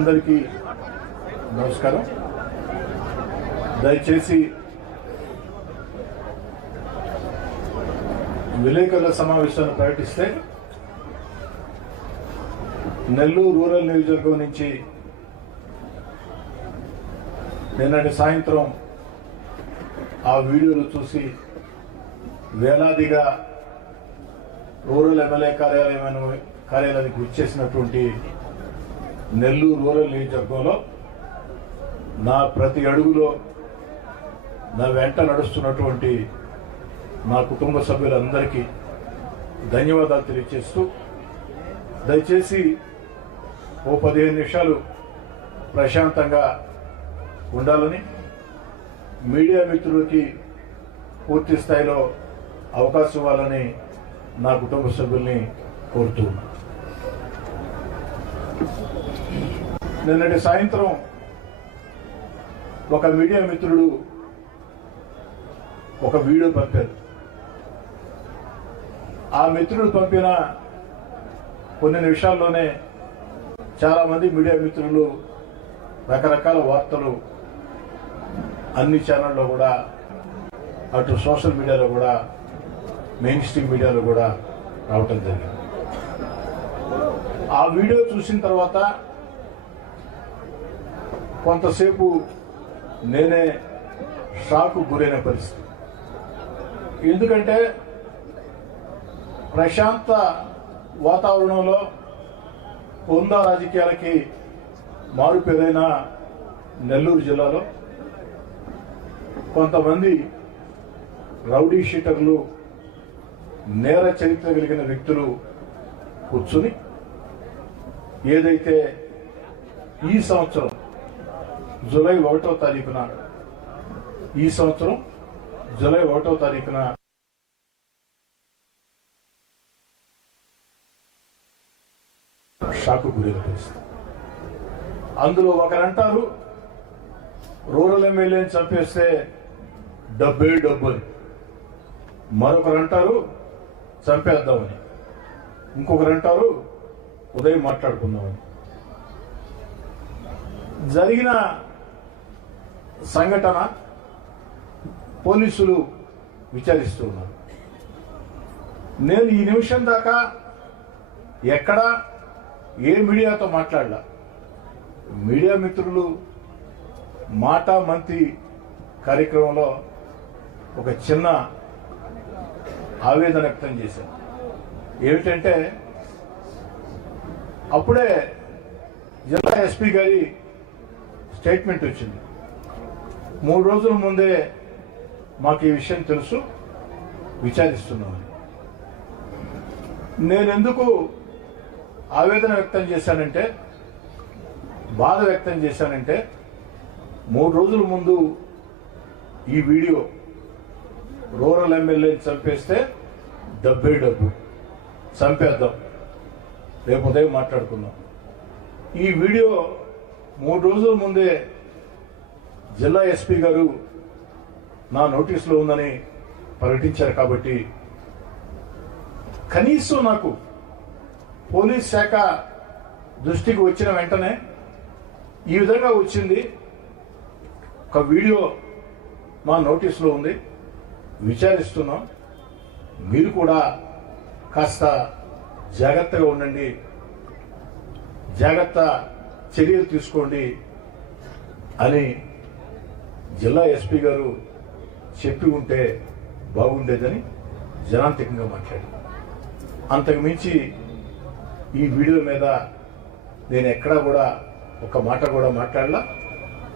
అందరికీ నమస్కారం. దయచేసి విలేకరుల సమావేశాన్ని ప్రకటిస్తే నెల్లూరు రూరల్ నియోజకవర్గం నుంచి నిన్నటి సాయంత్రం ఆ వీడియోలు చూసి వేలాదిగా రూరల్ ఎమ్మెల్యే కార్యాలయానికి విచ్చేసినటువంటి నెల్లూరు రూరల్ నియోజకవర్గంలో నా ప్రతి అడుగులో నా వెంట నడుస్తున్నటువంటి నా కుటుంబ సభ్యులందరికీ ధన్యవాదాలు తెలియజేస్తూ దయచేసి ఓ 15 నిమిషాలు ప్రశాంతంగా ఉండాలని మీడియా మిత్రులకి పూర్తి స్థాయిలో అవకాశం ఇవ్వాలని నా కుటుంబ సభ్యుల్ని కోరుతూ నిన్నటి సాయంత్రం ఒక మీడియా మిత్రుడు ఒక వీడియో పంపారు. ఆ మిత్రుడు పంపిన కొన్ని నిమిషాల్లోనే చాలా మంది మీడియా మిత్రులు రకరకాల వార్తలు అన్ని ఛానల్లో కూడా, అటు సోషల్ మీడియాలో కూడా, మెయిన్ స్ట్రీమ్ మీడియాలో కూడా రావటం జరిగింది. ఆ వీడియో చూసిన తర్వాత కొంతసేపు నేనే షాకు గురైన పరిస్థితి. ఎందుకంటే ప్రశాంత వాతావరణంలో హోందా రాజకీయాలకి మారుపేరైన నెల్లూరు జిల్లాలో కొంతమంది రౌడీ షీటర్లు, నేర చరిత్ర కలిగిన వ్యక్తులు కూర్చుని ఏదైతే ఈ సంవత్సరం జూలై 1వ తారీఖున షాకు గురైన పరిస్థితి. అందులో ఒకరంటారు రూరల్ ఎమ్మెల్యేని చంపేస్తే డబ్బే డబ్బు అని, మరొకరంటారు చంపేద్దామని, ఇంకొకరంటారు ఉదయం మాట్లాడుకుందామని. జరిగిన సంఘటన పోలీసులు విచారిస్తూ ఉన్నారు. నేను ఈ నిమిషం దాకా ఎక్కడా ఏ మీడియాతో మాట్లాడలా. మీడియా మిత్రులు మాటా మంతి కార్యక్రమంలో ఒక చిన్న ఆవేదన వ్యక్తం చేశాను. ఏమిటంటే అప్పుడే జిల్లా ఎస్పీ గారి స్టేట్మెంట్ వచ్చింది. 3 రోజుల ముందే మాకు ఈ విషయం తెలుసు, విచారిస్తున్నామని. నేనెందుకు ఆవేదన వ్యక్తం చేశానంటే, బాధ వ్యక్తం చేశానంటే, 3 రోజుల ముందు ఈ వీడియో రూరల్ ఎమ్మెల్యేని చంపేస్తే డబ్బే డబ్బు, చంపేద్దాం, రేపు ఉదయం మాట్లాడుకుందాం. ఈ వీడియో 3 రోజుల ముందే జిల్లా ఎస్పీ గారు నా నోటీసులో ఉందని ప్రకటించారు. కాబట్టి కనీసం నాకు పోలీస్ శాఖ దృష్టికి వచ్చిన వెంటనే ఈ విధంగా వచ్చింది, ఒక వీడియో మా నోటీసులో ఉంది, విచారిస్తున్నాం, మీరు కూడా కాస్త జాగ్రత్తగా ఉండండి, జాగ్రత్త చర్యలు తీసుకోండి అని జిల్లా ఎస్పీ గారు చెప్పి ఉంటే బాగుండేదని జనాంతికంగా మాట్లాడారు. అంతకు మించి ఈ వీడియో మీద నేను ఎక్కడా కూడా ఒక మాట కూడా మాట్లాడలా.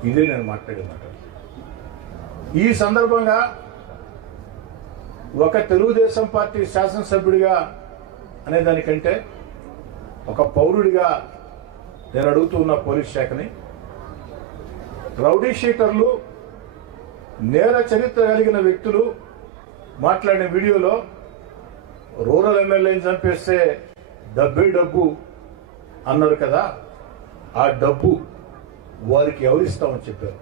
ఇదే నేను మాట్లాడే మాట. ఈ సందర్భంగా ఒక తెలుగుదేశం పార్టీ శాసనసభ్యుడిగా అనేదానికంటే ఒక పౌరుడిగా నేను అడుగుతున్న పోలీస్ శాఖని, రౌడీ షీటర్లు, నేర చరిత్ర కలిగిన వ్యక్తులు మాట్లాడిన వీడియోలో రూరల్ ఎమ్మెల్యేని చంపేస్తే డబ్బే డబ్బు అన్నారు కదా, ఆ డబ్బు వారికి ఎవరిస్తామని చెప్పారు.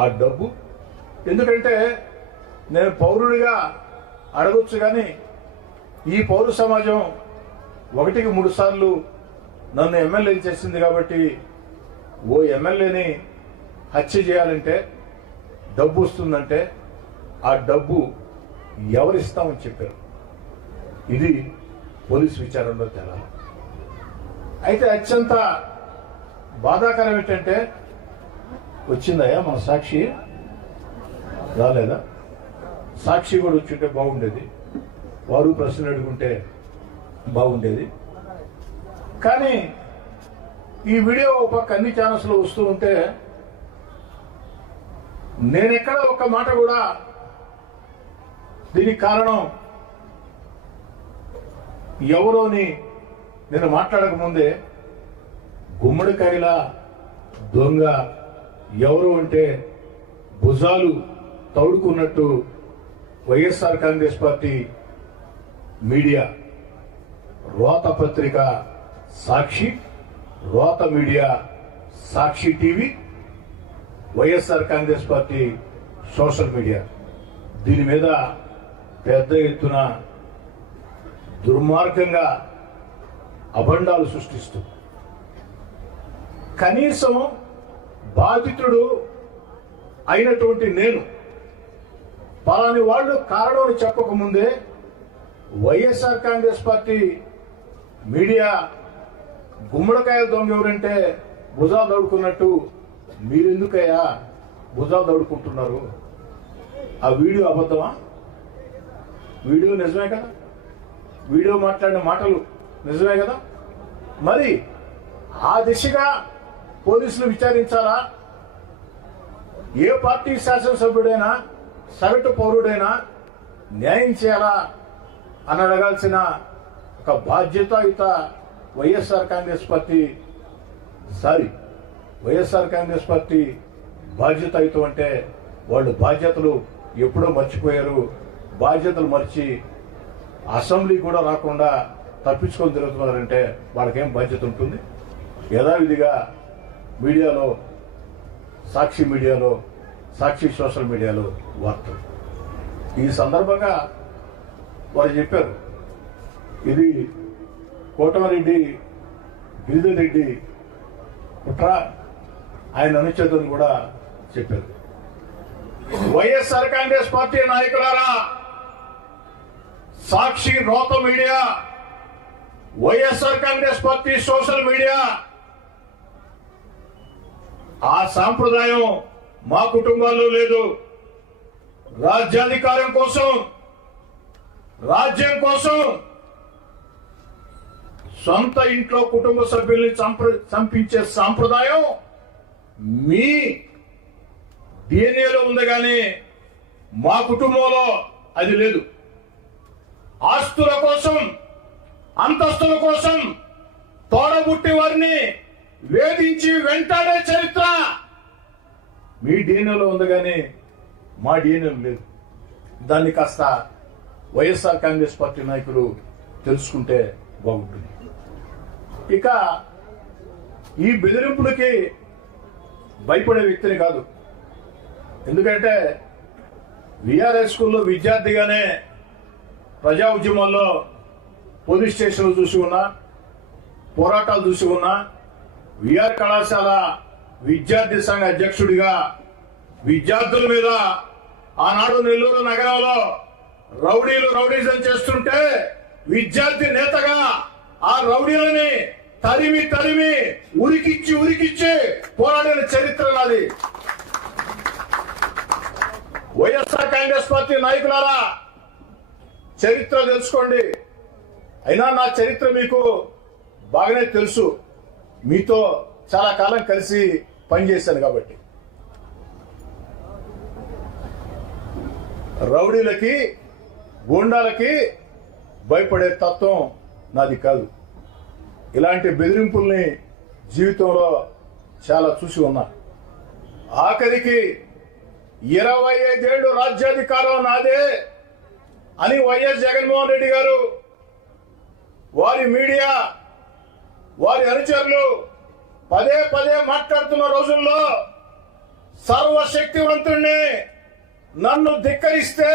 ఆ డబ్బు ఎందుకంటే నేను పౌరుడిగా అడగొచ్చు, కానీ ఈ పౌర సమాజం 1కి 3 సార్లు నన్ను ఎమ్మెల్యే చేసింది కాబట్టి ఓ ఎమ్మెల్యేని హత్య చేయాలంటే డబ్బు వస్తుందంటే ఆ డబ్బు ఎవరిస్తామని చెప్పారు. ఇది పోలీసు విచారణలో తేలాలి. అయితే అత్యంత బాధాకరం ఏంటంటే వచ్చిందయ్యా మన సాక్షి రాలేదా? సాక్షి కూడా వచ్చింటే బాగుండేది, వారు ప్రశ్నలు అడుగుంటే బాగుండేది. కానీ ఈ వీడియో ఒక అన్ని ఛానల్స్లో వస్తూ ఉంటే నేనెక్కడ ఒక మాట కూడా దీనికి కారణం ఎవరోని నేను మాట్లాడక ముందే గుమ్మడికాయల దొంగ ఎవరు అంటే భుజాలు తౌడుకున్నట్టు వైఎస్ఆర్ కాంగ్రెస్ పార్టీ మీడియా, రోత పత్రిక సాక్షి, రోత media Sakshi TV, YSR Congress party social media దీని మీద పెద్ద ఎత్తున దుర్మార్గంగా అభండాలు సృష్టిస్తూ కనీసం బాధితుడు అయినటువంటి నేను పలాని వాళ్ళు కారణం చెప్పకముందే వైఎస్ఆర్ కాంగ్రెస్ పార్టీ మీడియా గుమ్మడికాయల దొంగ ఎవరంటే భుజాలు దౌడుకున్నట్టు మీరెందుకయ్యా భుజాలు దౌడుకుంటున్నారు? ఆ వీడియో అబద్ధమా? వీడియో నిజమే కదా, వీడియో మాట్లాడిన మాటలు నిజమే కదా. మరి ఆ దిశగా పోలీసులు విచారించాలా? ఏ పార్టీ శాసనసభ్యుడైనా సగటు పౌరుడైనా న్యాయం చేయాలా అని అడగాల్సిన ఒక బాధ్యతాయుత వైఎస్ఆర్ కాంగ్రెస్ పార్టీ బాధ్యతాయుతం అంటే వాళ్ళు బాధ్యతలు ఎప్పుడో మర్చిపోయారు. బాధ్యతలు మర్చి అసెంబ్లీ కూడా రాకుండా తప్పించుకొని తిరుగుతున్నారంటే వాళ్ళకేం బాధ్యత ఉంటుంది? యథావిధిగా మీడియాలో, సాక్షి మీడియాలో, సాక్షి సోషల్ మీడియాలో వార్తలు. ఈ సందర్భంగా వారు చెప్పారు, ఇది కోటమిరెడ్డి గిరిధర్ రెడ్డి కుట్ర, ఆయన అనుచేతను కూడా చెప్పారు. వైఎస్ఆర్ కాంగ్రెస్ పార్టీ నాయకులారా, సాక్షి రోత media, YSR Congress party social media, ఆ సాంప్రదాయం మా కుటుంబాల్లో లేదు. రాజ్యాధికారం కోసం, రాజ్యం కోసం సొంత ఇంట్లో కుటుంబ సభ్యుల్ని చంపించే సాంప్రదాయం మీ డిఎన్ఏలో ఉంది, కానీ మా కుటుంబంలో అది లేదు. ఆస్తుల కోసం, అంతస్తుల కోసం తోడబుట్టి వారిని వేధించి వెంటాడే చరిత్ర మీ డిఎన్ఏలో ఉంది, కానీ మా డిఎన్ఏలో లేదు. దాన్ని కాస్త వైఎస్ఆర్ కాంగ్రెస్ పార్టీ నాయకులు తెలుసుకుంటే బాగుంటుంది. ఇక ఈ బెదిరింపులకి భయపడే వ్యక్తిని కాదు. ఎందుకంటే విఆర్ఎస్ స్కూల్లో విద్యార్థిగానే ప్రజా ఉద్యమాల్లో పోలీస్ స్టేషన్లు చూసి ఉన్నా, పోరాటాలు చూసి ఉన్నా, విఆర్ కళాశాల విద్యార్థి సంఘ అధ్యక్షుడిగా విద్యార్థుల మీద ఆనాడు నెల్లూరు నగరంలో రౌడీజం చేస్తుంటే విద్యార్థి నేతగా ఆ రౌడీలని తరిమి ఉరికిచ్చి పోరాడిన చరిత్ర నాది. వైఎస్ఆర్ కాంగ్రెస్ పార్టీ నాయకులారా, చరిత్ర తెలుసుకోండి. అయినా నా చరిత్ర మీకు బాగానే తెలుసు, మీతో చాలా కాలం కలిసి పనిచేశాను కాబట్టి. రౌడీలకి, గూండాలకి భయపడే తత్వం నాది కాదు. ఇలాంటి బెదిరింపుల్ని జీవితంలో చాలా చూసి ఉన్నా. ఆఖరికి 25 ఏళ్లు రాజ్యాధికారం నాదే అని వైఎస్ జగన్మోహన్ రెడ్డి గారు, వారి మీడియా, వారి అనుచరులు పదే మాట్లాడుతున్న రోజుల్లో సర్వశక్తివంతుణ్ణి నన్ను ధిక్కరిస్తే